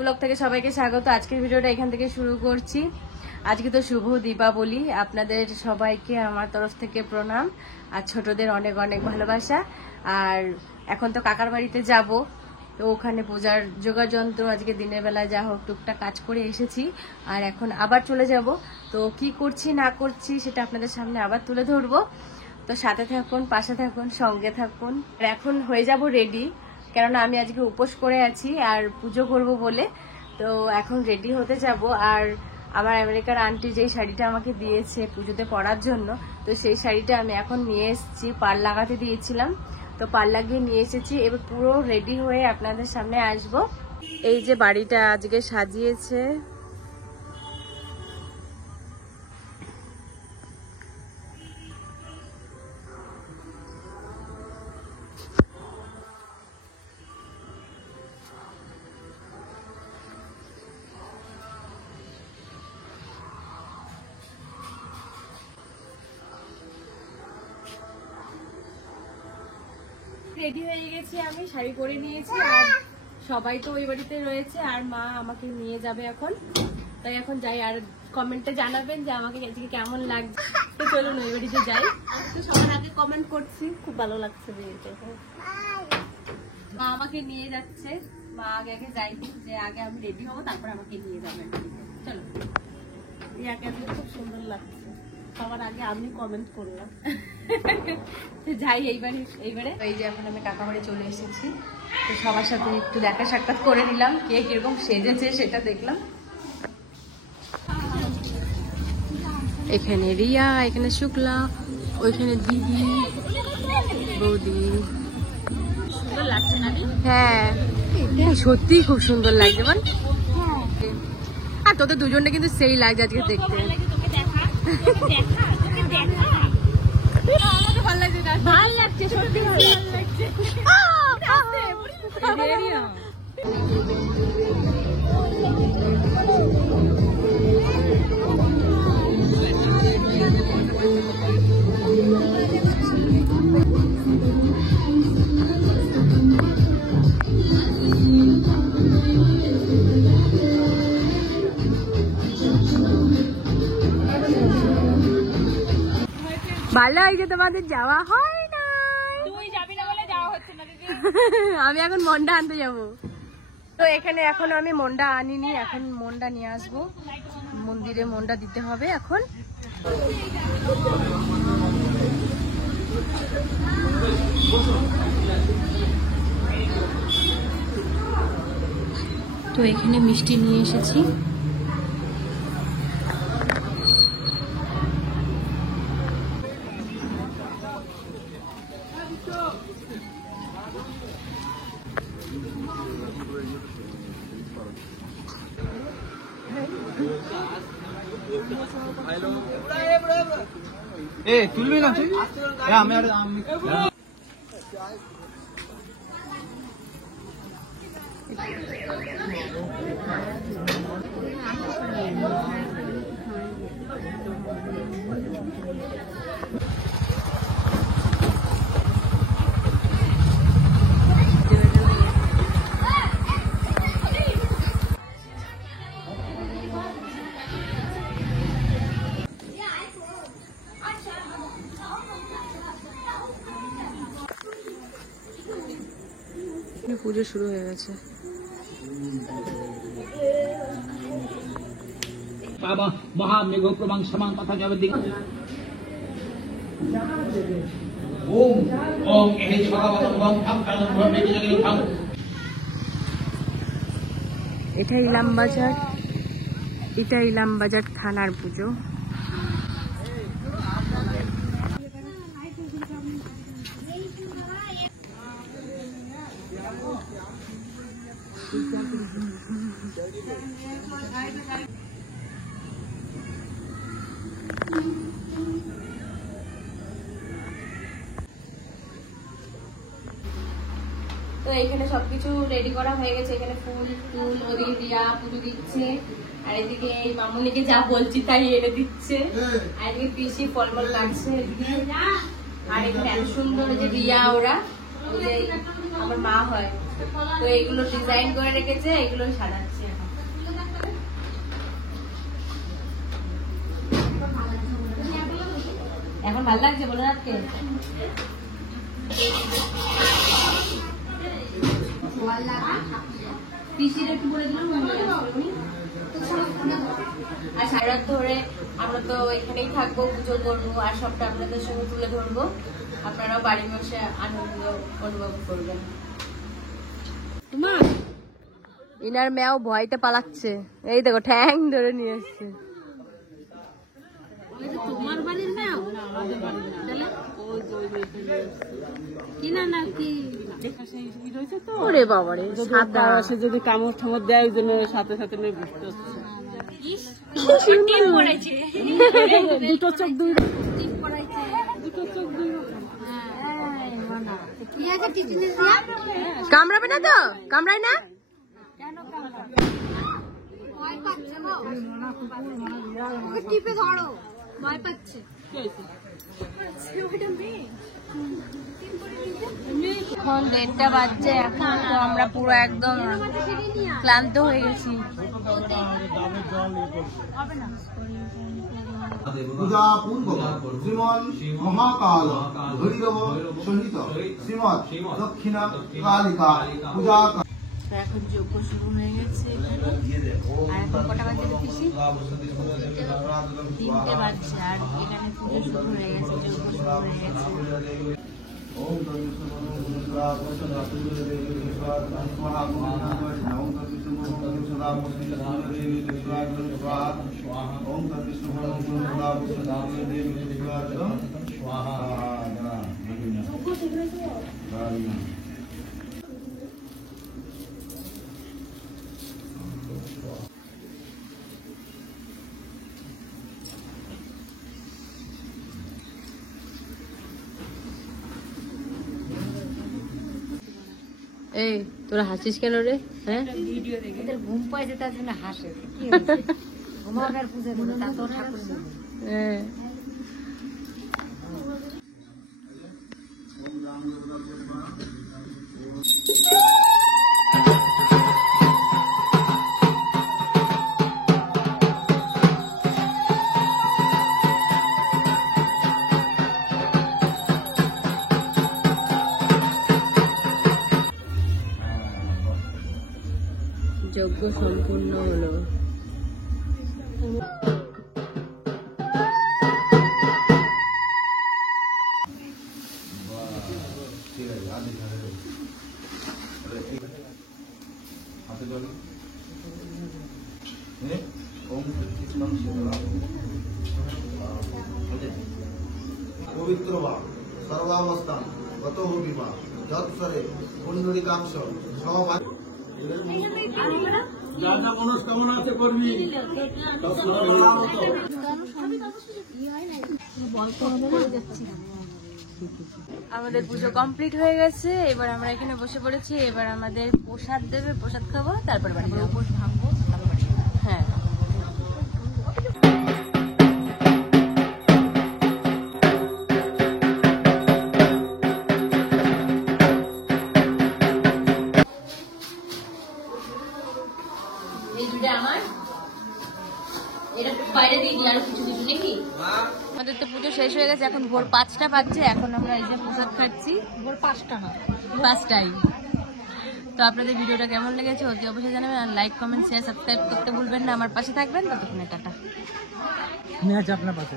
Blog থেকে সবাইকে স্বাগত। আজকের ভিডিওটা এখান থেকে শুরু করছি। আজকে তো শুভ দীপাবলি, আপনাদের সবাইকে আমার তরফ থেকে প্রণাম আর ছোটদের অনেক অনেক ভালোবাসা। আর এখন তো কাকার বাড়িতে যাব, তো ওখানে পূজার জোগাড় যন্ত্র আজকে দিনের বেলা যা হোক টুকটাক কাজ করে এসেছি, আর এখন আবার চলে যাব। তো কি করছি না করছি সেটা আপনাদের সামনে আবার তুলে ধরবো। তো সাথে থাকুন, পাশে থাকুন, সঙ্গে থাকুন। আর এখন হয়ে যাব রেডি, কেননা আমি আজকে উপোস করে আছি আর পুজো করব বলে। তো এখন রেডি হতে যাব। আর আমার আমেরিকার আন্টি যেই শাড়িটা আমাকে দিয়েছে পুজোতে পরার জন্য, তো সেই শাড়িটা আমি এখন নিয়ে এসেছি, পার লাগাতে দিয়েছিলাম, তো পার লাগিয়ে নিয়ে এসেছি। এবার পুরো রেডি হয়ে আপনাদের সামনে আসব। এই যে বাড়িটা আজকে সাজিয়েছে, রেডি হয়ে গেছি, আমি শাড়ি পরে নিয়েছি আর সবাই তো ওই বাড়িতে রয়েছে আর মা আমাকে নিয়ে যাবে এখন। তাই এখন যাই, আর কমেন্টে জানাবেন যে আমাকে আজকে কেমন লাগছে। তো চলুন ওই বাড়িতে যাই। তো সবার আগে কমেন্ট করছি, খুব ভালো লাগছে বিয়েতে। মা আমাকে নিয়ে যাচ্ছে, মা আগে আগে যাই, যে আগে আমি রেডি হবো তারপর আমাকে নিয়ে যাবেন। চলো, খুব সুন্দর লাগছে, সবার আগে আমি কমেন্ট করলাম। যাই এইবারে। এই যে এখন আমি কাকা বাড়ি চলে এসেছি, তো সবার সাথে একটু দেখা সাক্ষাৎ করে নিলাম, কে কিরকম সেজেছে সেটা দেখলাম। এখানে রিয়া, এখানে শুক্লা, ওইখানে দিদি, বৌদি। সুন্দর লাগছে না? হ্যাঁ, সত্যি খুব সুন্দর লাগছে। বল, আর তোদের দুজনটা কিন্তু সেই লাগছে আজকে দেখতে। ভালো লাগছে, সত্যি ভালো লাগছে। ভালো হয়েছে, তোমাদের যাওয়া হয় না। তুই যাবি না বলে যাওয়া হচ্ছে না দিদি। আমি এখন মন্ডা আনতে যাবো। তো এখানে এখন আমি মন্ডা আনিনি, এখন মন্ডা নিয়ে আসবো, মন্দিরে মন্ডা দিতে হবে এখন। তো এখানে মিষ্টি নিয়ে এসেছি। তুলবি না তুই? আমি পুজো শুরু হয়ে গেছে। বাবা মহামেঘ প্রমাণ সমান কথা যাবে দিক। ওম ওম এই ভগবান ওম থামকালম ভবে জগে থাম। এটা ইলামবাজার থানার পুজো। তো এখানে সবকিছু রেডি করা হয়ে গেছে। এখানে ফুল টুল ওদিকে দিয়া পুজো দিচ্ছে, আর এদিকে এই মামুনিকে যা বলছি তাই এনে দিচ্ছে, আর এদিকে পিসি ফলমল কাটছে, আর এখানে এত সুন্দর যে রিয়া ওরা, ওই যে আমার মা হয় তো এগুলো ডিজাইন করে রেখেছে, এগুলো সাজাচ্ছি এখন ভালো লাগছে বলে রাখতে। পিসির একটু বলে দিলাম। আর সারা রাত ধরে আমরা তো এখানেই থাকবো, পুজো করবো আর সবটা আপনাদের সঙ্গে তুলে ধরবো, আপনারাও বাড়ি বসে আনন্দ অনুভব করবেন। ইনার মেয়াও ভয়তে পালাচ্ছে, এই দেখো ঠ্যাং ধরে নিয়ে এসছে। তোমার বাড়ির মেয়াও ওরে বাবারে, সাদা সে যদি কামড় ঠামড় দেয় ওই জন্য সাথে সাথে নিয়ে বুঝতে হচ্ছে। দুটো চোখ দুই কামড়াবে না তো? কামড়ায় না? টিপে ধরো, ভয় পাচ্ছে। এখন 1:30 বাজছে, এখন তো আমরা পুরো একদম ক্লান্ত হয়ে গেছি। পূজা পূর্বক শ্রীমন মহাকাল ভৈরব সহিত শ্রীমৎ দক্ষিণা কালিকা পূজা। এখন যজ্ঞ শুরু হয়ে গেছে, আর এখন কটা বাজে দেখেছি? 3টে বাজছে, আর এখানে পুজো শুরু হয়ে গেছে, যজ্ঞ শুরু হয়ে গেছে। ওম এই তোরা হাসিস কেন রে? হ্যাঁ, এদের ঘুম পাইছে তার জন্য হাসে। ঘুমাবার পুজো করে তা তো ঠাকুর হ্যাঁ। যজ্ঞ সম্পূর্ণ হলো। পবিত্র বা সর্বাবস্থান গত বিমা যৎসরে পুণ্ডরিকাংশ সব যা যা মনস্কামনা আছে করবি। আমাদের পুজো কমপ্লিট হয়ে গেছে, এবার আমরা এখানে বসে পড়েছি। এবার আমাদের প্রসাদ দেবে, প্রসাদ খাবো, তারপর বাড়ি যাবো। উপোস ভাঙবো, তারপর বাড়ি যাবো। হ্যাঁ। এই দুটো আমার, এটা বাইরে দিয়ে দিই আর কিছু কিছু নাকি। আমাদের তো পুজো শেষ হয়ে গেছে, এখন ভোর 5টা বাজছে। এখন আমরা এই যে প্রসাদ খাচ্ছি। ভোর 5টা না, 5টায়। তো আপনাদের ভিডিওটা কেমন লেগেছে অতি অবশ্যই জানাবেন, আর লাইক কমেন্ট শেয়ার সাবস্ক্রাইব করতে ভুলবেন না। আমার পাশে থাকবেন, ততক্ষণে টাটা। আমি আছি আপনার পাশে।